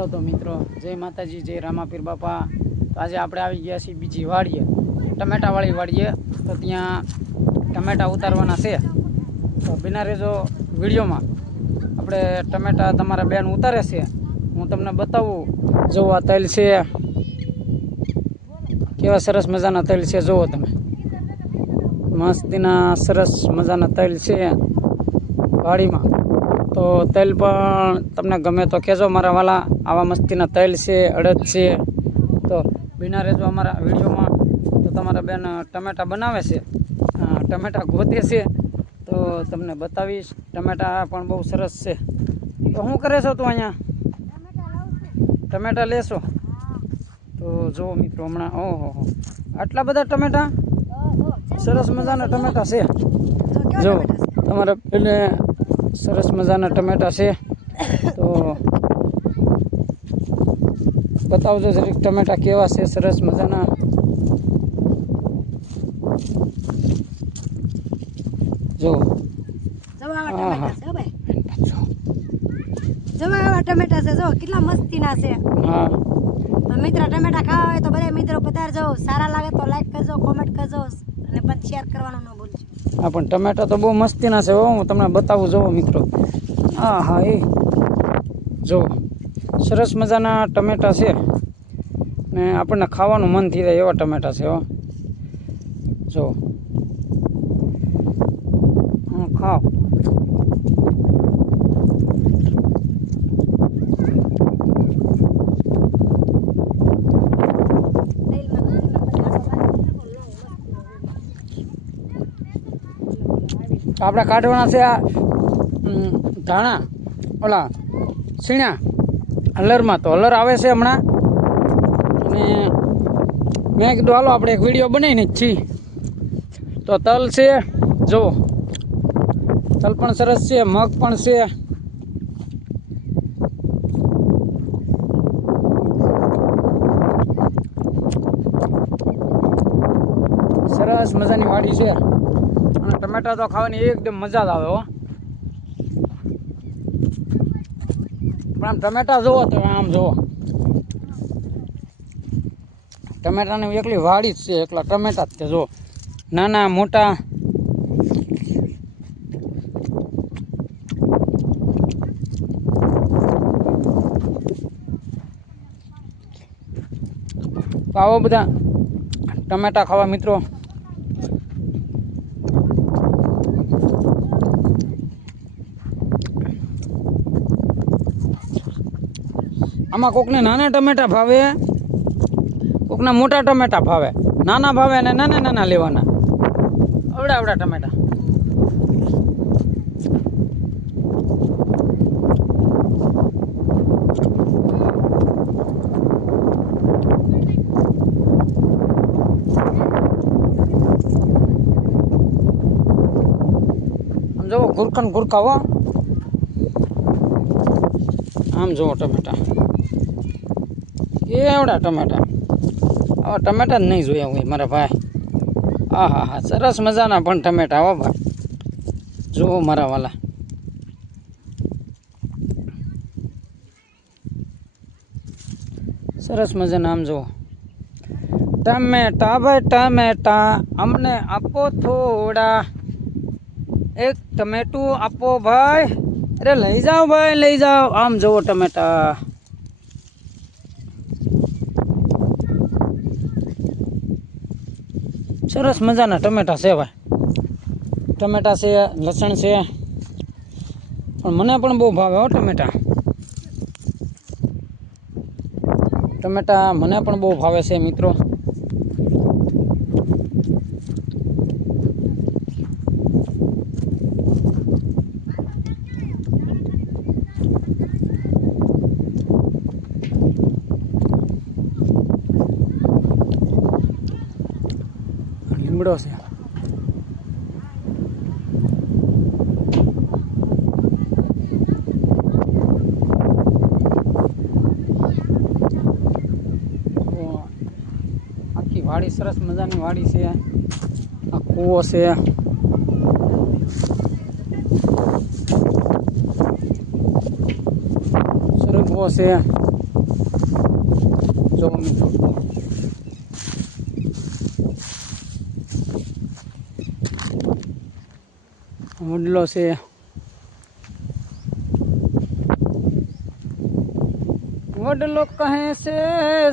હાલો તો મિત્રો, જય માતાજી, જય રામાપીર બાપા। તો આજે આપણે આવી ગયા છીએ બીજી વાડીએ, ટમેટાવાળી વાડીએ। તો ત્યાં ટમેટા ઉતારવાના છે, તો બિના રહેજો વિડીયોમાં। આપણે ટમેટા તમારા બેન ઉતારે છે, હું તમને બતાવું। જો આ તલ છે, કેવા સરસ મજાના તલ છે, જુઓ તમે। મસ્તીના સરસ મજાના તલ છે વાડીમાં। તો તલ પણ તમને ગમે તો કહેજો મારા વાલા। આવા મસ્તીના તલ છે, અડદ છે। તો બિના રહેજો અમારા વિડીયોમાં। તો તમારા બેન ટમેટા બનાવે છે, ટમેટા ગોતે છે, તો તમને બતાવીશ। ટમેટા પણ બહુ સરસ છે। તો શું કરે છો તું અહીંયા? ટમેટા લેશો? તો જુઓ મિત્રો, હમણાં ઓહો આટલા બધા ટમેટા, સરસ મજાના ટમેટા છે। જો તમારા બેને સરસ મજાના ટમેટા છે, તો બતાવજો જરીક ટમેટા કેવા છે, સરસ મજાના। જો ટમેટા છે, જો કેટલા મસ્તીના છે। હા, તો મિત્રો ટમેટા ખાવા હોય તો બધા મિત્રો પધારજો। સારા લાગે તો લાઈક કરજો, કોમેન્ટ કરજો અને પણ શેર કરવાનું ન ભૂલજો। હા, પણ ટમેટા તો બહુ મસ્તીના છે, હું તમને બતાવું। જુઓ મિત્રો, હા હા, એ જો સરસ મજાના ટમેટા છે ને આપણને ખાવાનું મન થઈ જાય એવા ટમેટા છે। હો જો ખાઓ। આપણે કાઢવાના છે આ ધાણા, ઓલા સીણા હલરમાં। તો હલર આવે છે હમણાં, અને મેં કીધું હાલો આપણે એક વિડીયો બનાવીને જ છીએ। તો તલ છે, જુઓ તલ પણ સરસ છે, મગ પણ છે। સરસ મજાની વાડી છે, અને ટમેટા તો ખાવાની એકદમ મજા જ આવે। હો પણ આમ ટમેટા જુઓ તો આમ જુઓ, ટમેટાની એકલી વાડી જ છે, એકલા ટમેટા જ છે। જુઓ નાના મોટા, તો આવો બધા ટમેટા ખાવા મિત્રો। આમાં કોકને નાના ટમેટા ભાવે, કોકના મોટા ટમેટા ભાવે। નાના ભાવે અને નાના નાના લેવાના, અવડા અવડા ટમેટા। આમ જુઓ ગુરખન ગુરખા। હો આમ જુઓ ટમેટા, એવડા ટમેટા, આવા ટમેટા જ નહીં જોયા હોય મારા ભાઈ। હા હા હા, સરસ મજાના પણ ટમેટા। હો ભાઈ, જુઓ મારા વાલા, સરસ મજાના। આમ જુઓ ટમેટા, ભાઈ ટમેટા અમને આપો થોડા, એક ટમેટું આપો ભાઈ। અરે લઈ જાઓ ભાઈ, લઈ જાઓ। આમ જુઓ ટમેટા, સરસ મજાના ટમેટા છે ભાઈ। ટમેટા છે, લસણ છે, પણ મને પણ બહુ ભાવે હો ટમેટા। ટમેટા મને પણ બહુ ભાવે છે મિત્રો। લીમડો છે, આખી વાડી સરસ મજાની વાડી છે। આ કૂવો છે, સરગવો છે। જો મિત્રો વડલો છે. વડલો કહે છે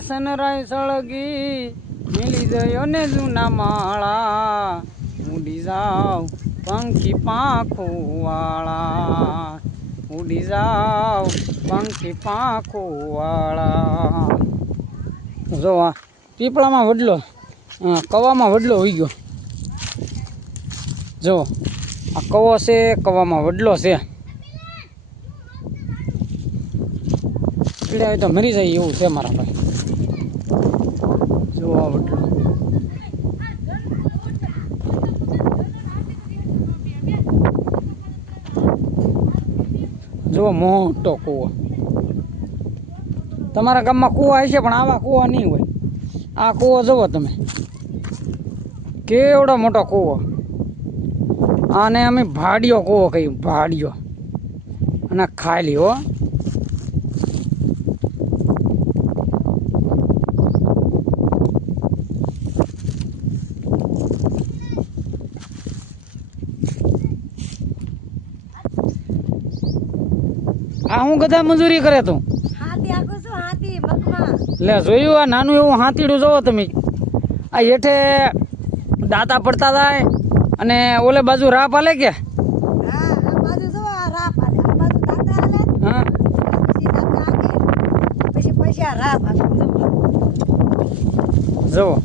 સનરાય સળગી મિલી ગયો ને જૂના માળા ઉડી જાવ પંખી પાંખો વાળા ઉડી જાવ પંખી પાંખો વાળા. જો આ પીપળામાં વડલો કવામાં વડલો હોઈ ગયો. જો આ કવો છે, કવામાં વડલો છે. એટલે હવે તો મરી જાય એવું છે મારા ભાઈ. જો આ વડલો જો મોટો કૂવો. તમારા ગામમાં કૂવા હશે પણ આવા કૂવા નહીં હોય. આ કૂવો જુઓ તમે, કેવડો મોટો કૂવો. આને અમે ભાડિયો કૂવો કહ્યું, ભાડિયો. અને ખાલી હો. આ હું ગધા મજૂરી કરે તું? હાથી આખું છું, હાથી મગમાં. લે જોયું આ નાનું એવું હાથીડું જોવો તમે. આ હેઠે દાંતા પડતા થાય અને ઓલે બાજુ રાપ હાલે કે હા, આ બાજુ જો આ રાપ હાલે, આ બાજુ દાંતા હાલે, હા પછી દાંતા હાકે, પછી આ રાપ હાલે. જુઓ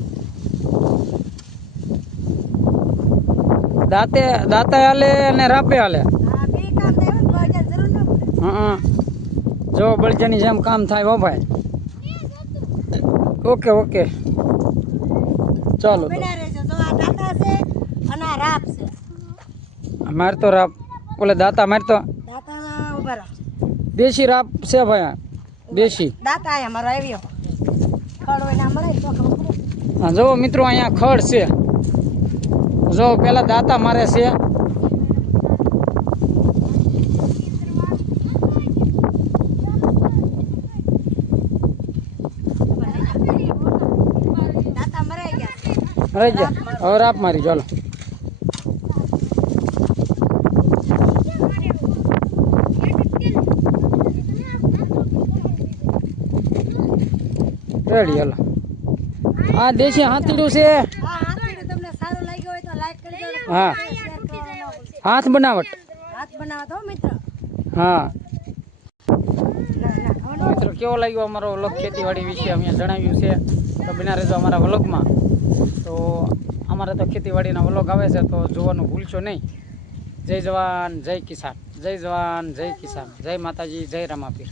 દાંતા હાલે અને રાપે હાલે. હા, બે કામ થાય ને, બળજાની જરૂર ન પડે. હા જો બળજાની જેમ કામ થાય હો ભાઈ. ઓકે ઓકે ચાલો. બન્યા રહેજો. જો આ દાંતા છે અને આ રાપ છે. મારતો રાપ ઓલે દાંતા મારતો દાંતા ઉભા રહો. દેશી રાપ છે ભાઈ, દેશી. દાંતા આયા મારો આવ્યો. ખડ હોય ને આ મરાય તો ખબર પડે. હા જો મિત્રો અહીંયા ખડ છે. જો પેલા દાંતા મારે છે. દાંતા મરાઈ ગયા છે. રહી જા હવે રાપ મારી ચાલો. રેડી હાલો. આ દેશી હાથીડું છે. આ હાથીડું તમને સારું લાગ્યું હોય તો લાઈક કરી દેજો. હા. શેર કરવાનું. હાથ બનાવટ. હાથ બનાવવા તો મિત્ર. હા ના ના મિત્રો કેવો લાગ્યો અમારો વ્લોગ ખેતીવાડી વિશે અમે જણાવ્યું છે તો બના રહેજો અમારા વ્લોગમાં. તો અમારે તો ખેતીવાડીના વ્લોગ આવે છે તો જોવાનું ભૂલશો નહીં. જય જવાન જય કિસાન, જય જવાન જય કિસાન, જય માતાજી, જય રામાપીર.